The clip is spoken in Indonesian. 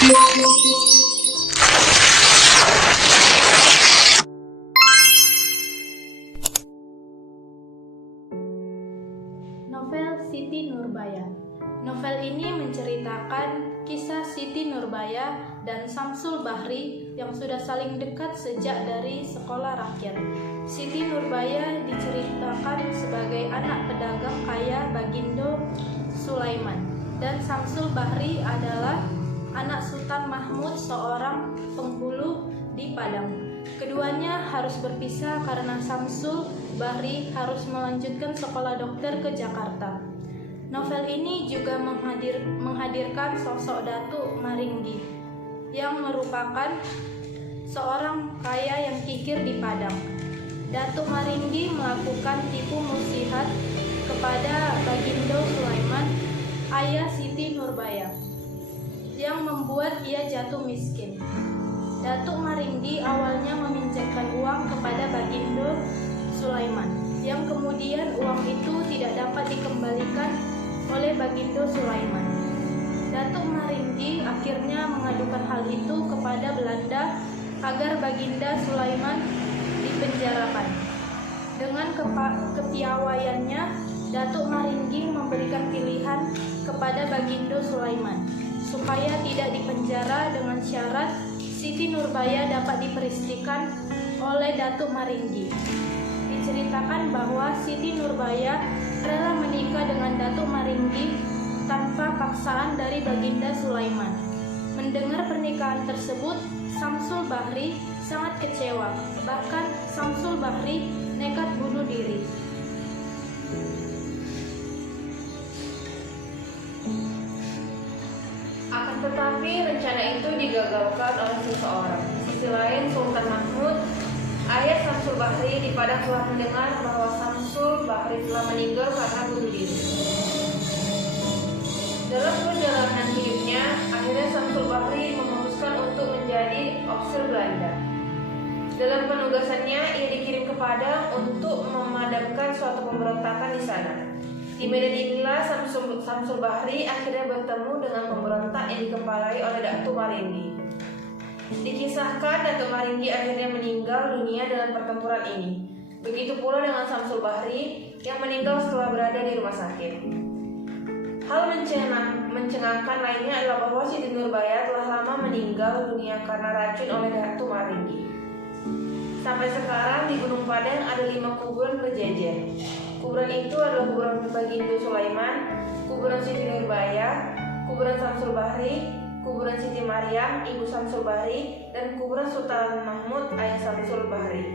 Novel Siti Nurbaya. Novel ini menceritakan kisah Siti Nurbaya dan Samsul Bahri yang sudah saling dekat sejak dari sekolah rakyat. Siti Nurbaya diceritakan sebagai anak pedagang kaya Bagindo Sulaiman, dan Samsul Bahri adalah anak Sultan Mahmud, seorang penghulu di Padang. Keduanya harus berpisah karena Samsul Bahri harus melanjutkan sekolah dokter ke Jakarta. Novel ini juga menghadirkan sosok Datuk Maringgi yang merupakan seorang kaya yang kikir di Padang. Datuk Maringgi melakukan tipu muslihat kepada Bagindo Sulaiman, ayah Siti Nurbaya, yang membuat ia jatuh miskin. Datuk Maringgi awalnya meminjamkan uang kepada Bagindo Sulaiman, yang kemudian uang itu tidak dapat dikembalikan oleh Bagindo Sulaiman. Datuk Maringgi akhirnya mengadukan hal itu kepada Belanda agar Baginda Sulaiman dipenjarakan. Dengan kepiawaiannya, Datuk Maringgi memberikan pilihan kepada Bagindo Sulaiman supaya tidak dipenjara dengan syarat Siti Nurbaya dapat diperistikan oleh Datuk Maringgi. Diceritakan bahwa Siti Nurbaya rela menikah dengan Datuk Maringgi tanpa paksaan dari Baginda Sulaiman. Mendengar pernikahan tersebut, Samsul Bahri sangat kecewa. Bahkan Samsul Bahri nekat bunuh diri. Akan tetapi rencana itu digagalkan oleh seseorang. Di sisi lain, Sultan Mahmud, ayah Samsul Bahri di Padang, telah mendengar bahwa Samsul Bahri telah meninggal karena bunuh diri. Dalam perjalanan hidupnya, akhirnya Samsul Bahri memutuskan untuk menjadi officer Belanda. Dalam penugasannya, ia dikirim ke Padang untuk memadamkan suatu pemberontakan di sana. Di medan inilah Samsul Bahri akhirnya bertemu dengan pemberontak yang dikepalai oleh Datuk Maringgi. Dikisahkan Datuk Maringgi akhirnya meninggal dunia dalam pertempuran ini. Begitu pula dengan Samsul Bahri yang meninggal setelah berada di rumah sakit. Hal mencengangkan lainnya adalah bahwa Siti Nurbaya telah lama meninggal dunia karena racun oleh Datuk Maringgi. Sampai sekarang di Gunung Padang ada 5 kuburan berjejer. Kuburan itu adalah kuburan Bagindo Sulaiman, kuburan Siti Nurbaya, kuburan Samsul Bahri, kuburan Siti Maryam, ibu Samsul Bahri, dan kuburan Sultan Mahmud, ayah Samsul Bahri.